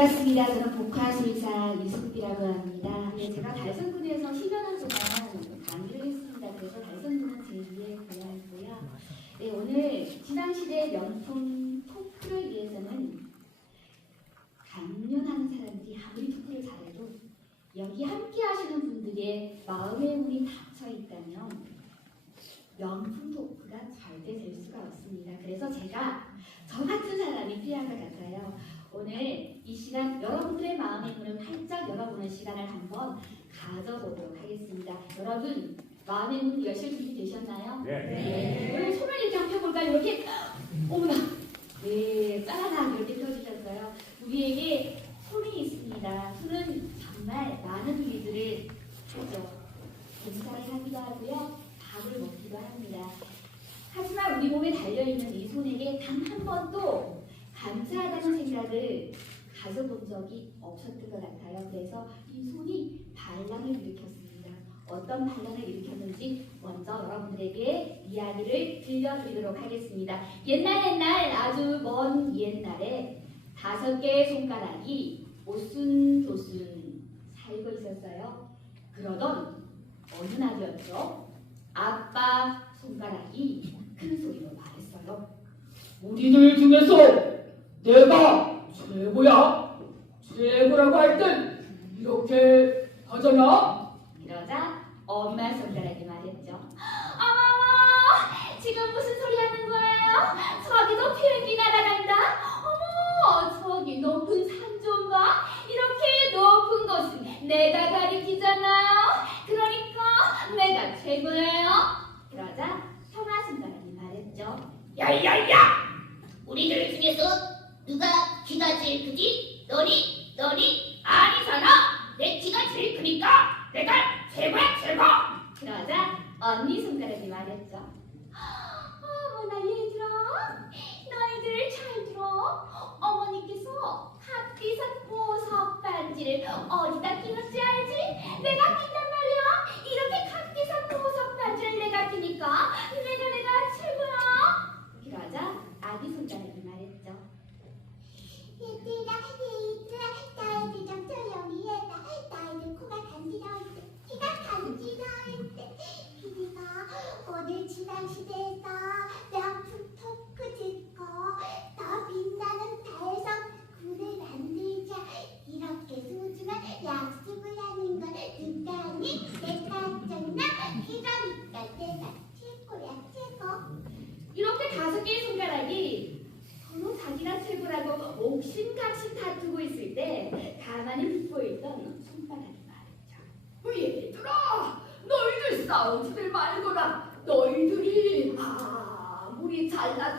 반갑습니다. 저는 복화술사 유숙비라고 합니다. 네, 제가 달성군에서 10여 년 동안 강의를 했습니다. 그래서 달성군은 제2의 고향이고요. 네, 오늘 지방시대 명품 토크를 위해서는 강연하는 사람들이 아무리 토크를 잘해도 여기 함께 하시는 분들의 마음의 문이 닫혀 있다면 명품 토크가 절대 될 수가 없습니다. 그래서 제가 저 같은 사람이 필요한 것 같아요. 오늘 이 시간 여러분들의 마음의 문을 활짝 열어보는 시간을 한번 가져보도록 하겠습니다. 여러분 마음의 문 여실 준비 되셨나요? 네. 여러분 손을 이렇게 한번 펴볼까요? 이렇게 어머나 네 짜라락 이렇게 펴주셨어요. 우리에게 손이 있습니다. 손은 정말 많은 일들을 하죠. 검사를 하기도 하고요. 밥을 먹기도 합니다. 하지만 우리 몸에 달려있는 이 손에게 단 한 번도 감사하다는 생각을 가져본 적이 없었던 것 같아요. 그래서 이 손이 반란을 일으켰습니다. 어떤 반란을 일으켰는지 먼저 여러분들에게 이야기를 들려드리도록 하겠습니다. 옛날 옛날 아주 먼 옛날에 다섯 개의 손가락이 오순도순 살고 있었어요. 그러던 어느 날이었죠. 아빠 손가락이 큰 소리로 말했어요. 우리들 중에서 내가 최고야. 최고라고 할 땐 이렇게 하잖아. 그러자 엄마 손가락이 말했죠. 어머머, 지금 무슨 소리 하는 거예요? 저기도 비행기 날아간다. 어머, 저기 높은 산 좀 봐. 이렇게 높은 곳은 내가 가리키잖아요. 그러니까 내가 최고예요. 그러자 형아 손가락이 말했죠. 야야야! 우리들 중에서 누가 키가 제일 크지? 너니? 너니? 아니잖아! 내 키가 제일 크니까 내가 최고야 최고! 그러자 언니 손가락이 말했죠. 어머나 얘들아, 너희들 잘 들어. 어머니께서 핫비석 보석 반지를 어디다 끼는지 알지? 내가 낀단 말이야. 이렇게 핫비석 보석 반지를 내가 끼니까 내가 내가 최고야. 그러자 아기 손가락이 말했죠. 얘들아, 얘들아, 너희들 좀 조용히 해라. 너희들 코가 간지러울 때, 귀가 간지러울 때. 그리고 오늘 지방시대에서 명품 토크 듣고 더 빛나는 달성 군을 만들자. 이렇게 소중한 약속을 하는 걸 누가 하니? 내가 했잖아. 그러니까 내가 최고야, 최고. 이렇게 다섯 개의 손가락이 서로 자기가 최고라고 옥신각신 다투고 있을 때 가만히 듣고 있던 손바닥이 말했죠. 얘들아, 너희들 싸우지들 말거라. 너희들이 아무리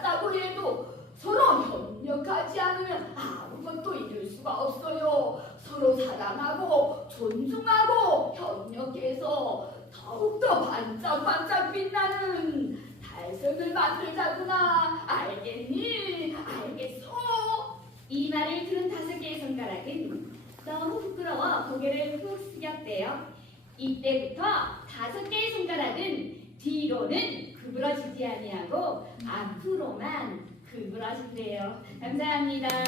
잘났다고 해도 서로 협력하지 않으면 아무것도 이룰 수가 없어요. 서로 사랑하고 존중하고 협력해서 더욱더 반짝반짝 빛나는 달성을 만들자꾸나. 알겠니? 알겠어? 이 말을 들은 다섯 개의 손가락은 너무 부끄러워 고개를 푹 숙였대요. 이때부터 다섯 개의 손가락은 뒤로는 구부러지지 아니하고 앞으로만 구부러진대요. 감사합니다. 네,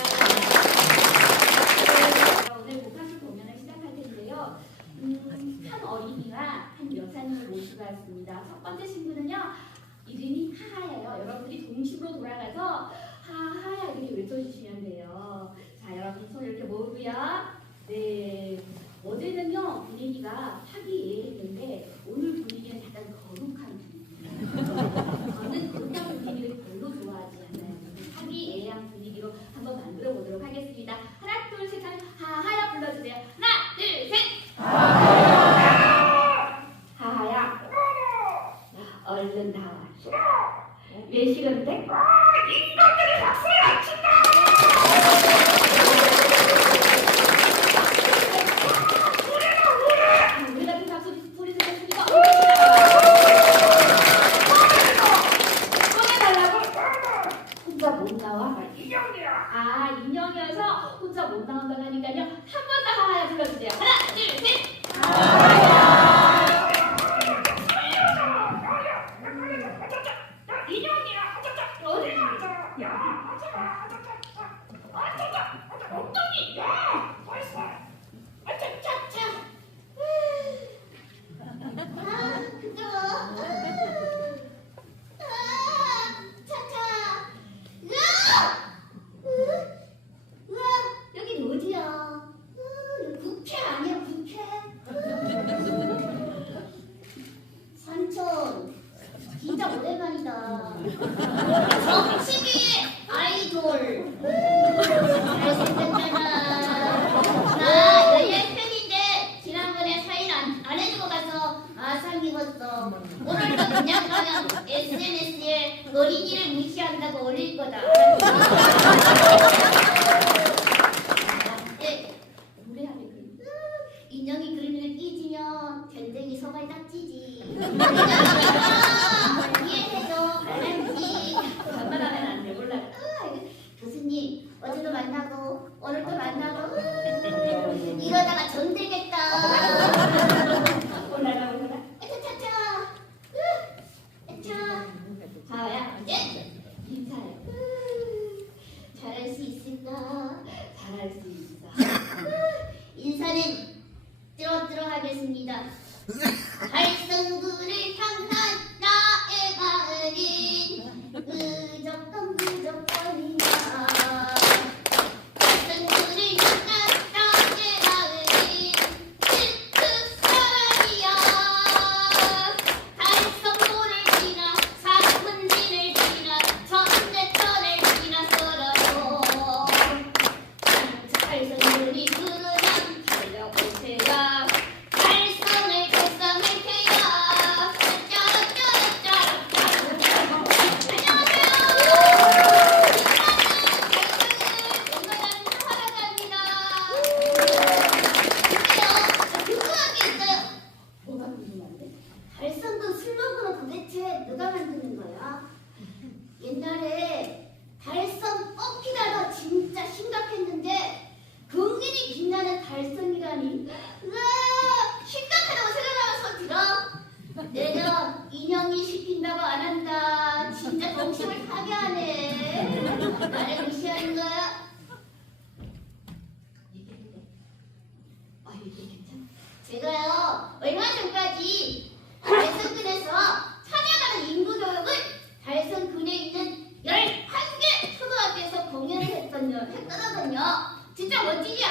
오늘 목학교 공연을 시작할 텐데요. 음, 한 어린이와 한 여사님을 모시고 왔습니다. 첫 번째 친구는요. 이름이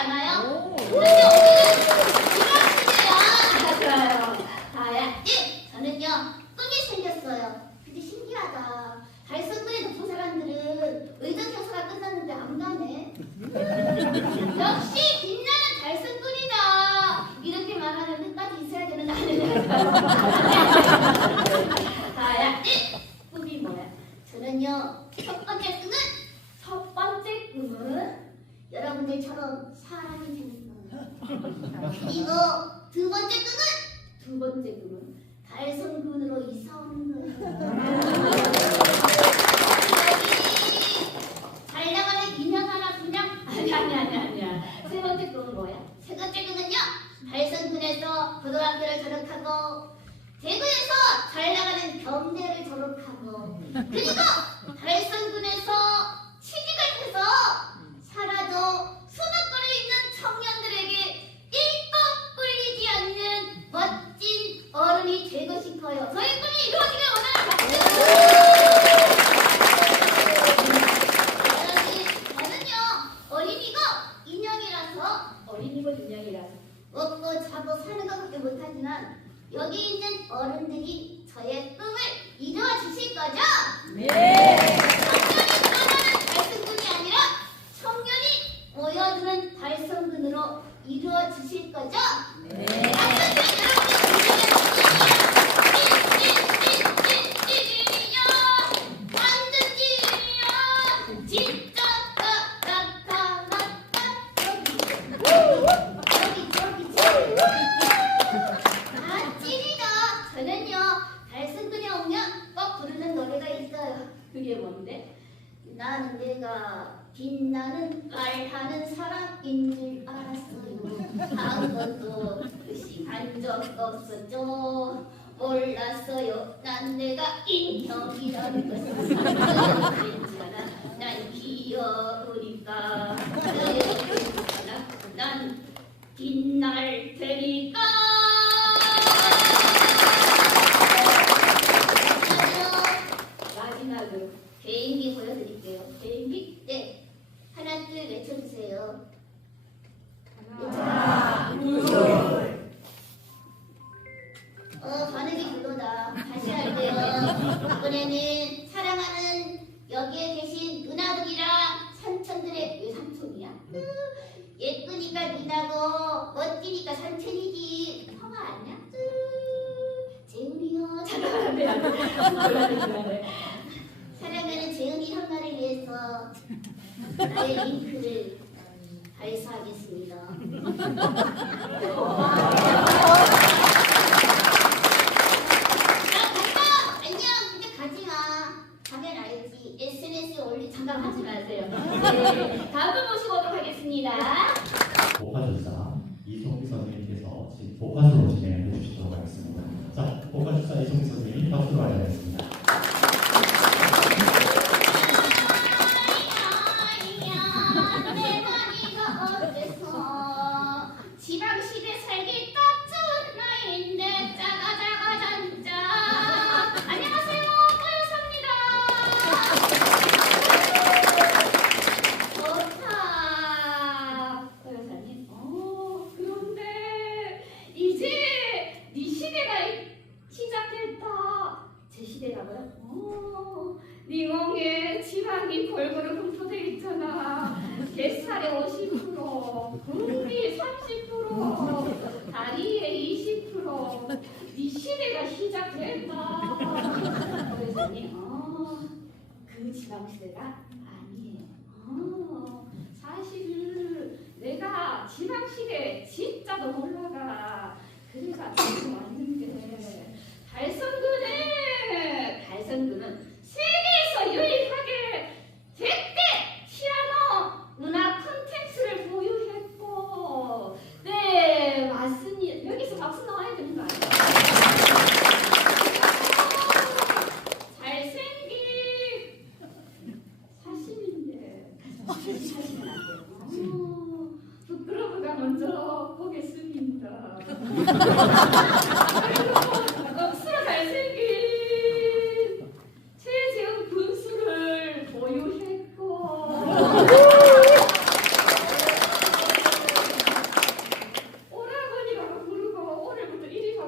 않아요? 근데 오늘은 아이들처럼 사람이 되는 거예요. 그리고 두 번째 꿈은 두 번째 꿈은 달성군으로 이사 오는 거예요. 예. 발성군이 아니라 성견이 모여드는 발성군으로 이루어지실 거죠? 저는요, 발승근이 오면 맞아요. 그게 뭔데? 난 내가 빛나는 말하는 사람인 줄 알았어요. 아무것도 의심한 적 없었죠. 몰랐어요. 난 내가 인형이라는 것을 괜찮아. 난 귀여우니까. 난 빛날 테니까. 멋지니까 삼촌이지. 화가 안 났어. 재훈이요. 잠깐만 사랑하는 재훈이 한마를 위해서 나의 링크를 음, 발사하겠습니다. Amen. 지방시대가 아니에요. 어, 사실 내가 지방시대 진짜 너 올라가. 그래가 왔는데 달성근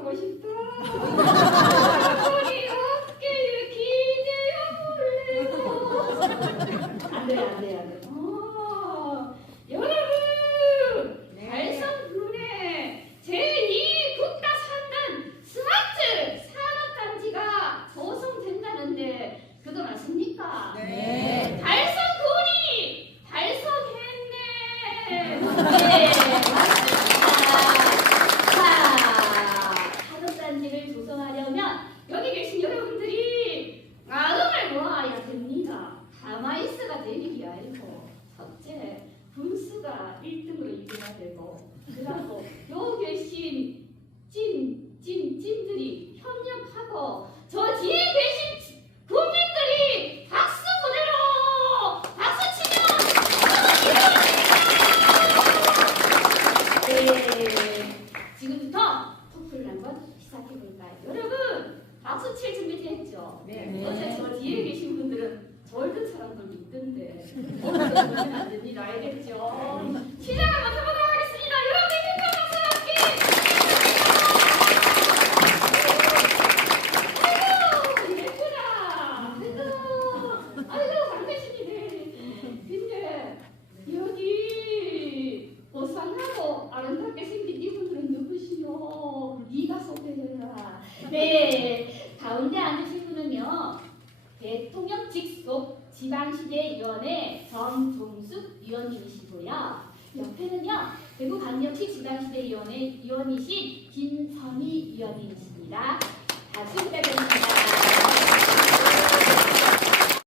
보고 싶다.